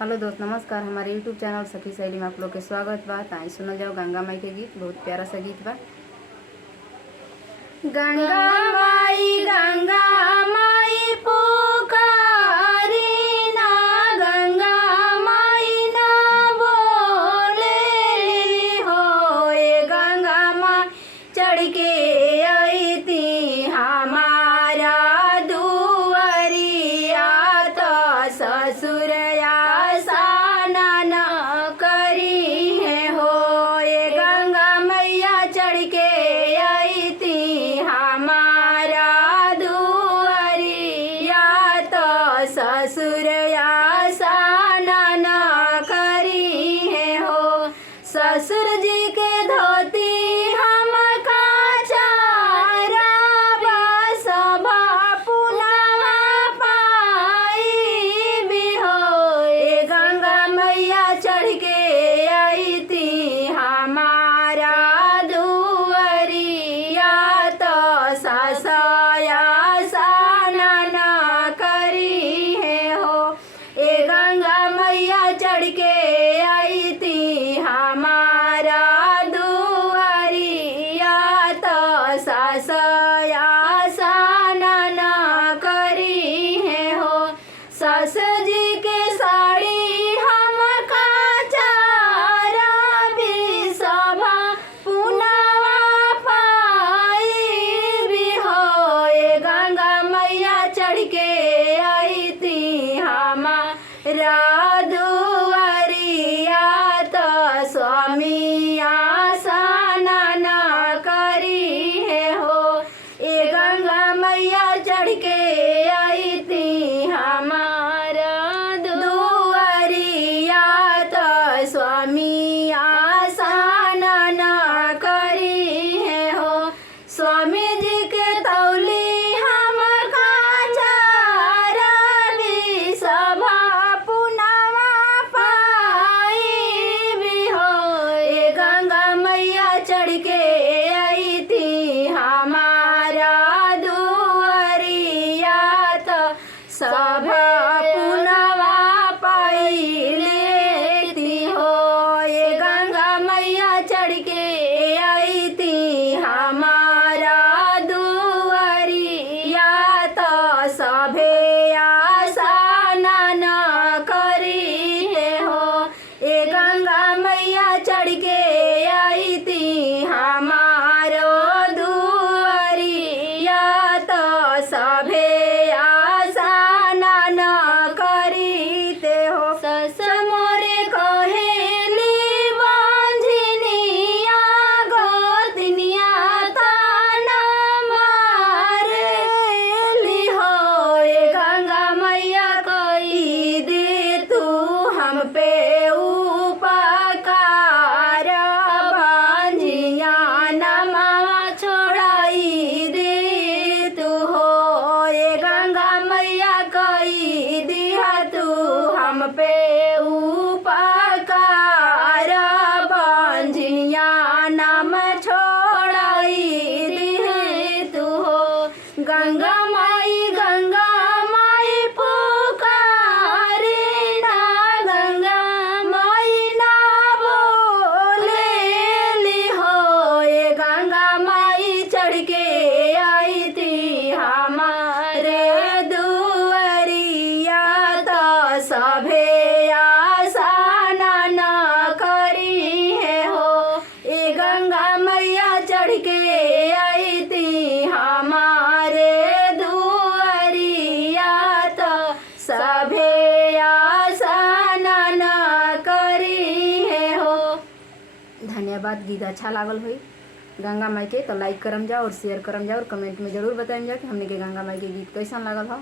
Hello दोस्त, नमस्कार। हमारे यूट्यूब चैनल सखी शैली में आप लोग के स्वागत बा। ताई सुनल जाओ गंगा माई के गीत। बहुत प्यारा सा गीत बा। गंगा माई पुकारी ना, गंगा माई ना बोले हो। ये गंगा माई चढ़ के आई थी हमारा दुआरिया, तो ससुर चढ़ के आई थी हमारा दुआरिया, तो ससुर आसाना न करी है हो। ससुर जी के धोती हम काचारा सभा पुनवा पाई भी हो। ये गंगा मैया चढ़ के आई थी हमारा साया साना न करी है हो। ए गंगा मैया चढ़ के आई थी हमारा दुआरिया, तो साया साना न करी है हो। सस जी के साड़ी हम काचारा भी सभा पुनवा चढ़ के आई थी हमारा दुआरिया, तो स्वामी आसाना न करी है हो। ये गंगा मैया चढ़ के आई थी हमारा दुआरिया, तो स्वामी आसाना न करी है हो। स्वामी जी के तौली चढ़ के आई थी हमारा दुआरिया, तो सभा पुनवा पाई लेती हो। ये गंगा मैया चढ़ के आई थी हमारा दुआरिया, तो सभे आसाना न करी है हो। ये गंगा मैया चढ़ के आई थी हमारो दुआरिया, तो सभे आसाना न करीते हो। सस मोरे कहेली बांझनिया गोतनिया ताना मारेली हो। ये गंगा मैया कही दे तू हम पे हम पे उपकार बंझिया नाम छोड़ाई दे तू हो। गंगा माई पुकारे ना, गंगा माई ना बोले हो। ये गंगा माई चढ़ के आई थी हमारे दुआरिया, तो सभे आसाना न करी है हो। ये गंगा मैया चढ़ के आई थी हमारे दुआरिया, तो सभे आसाना न करी है हो। धन्यवाद। गीत अच्छा लागल हुई गंगा माई के तो लाइक करम जाओ और शेयर करम जाओ और कमेंट में जरूर बताएम जाओ कि हमने के गंगा माई के गीत कैसा लागल हो।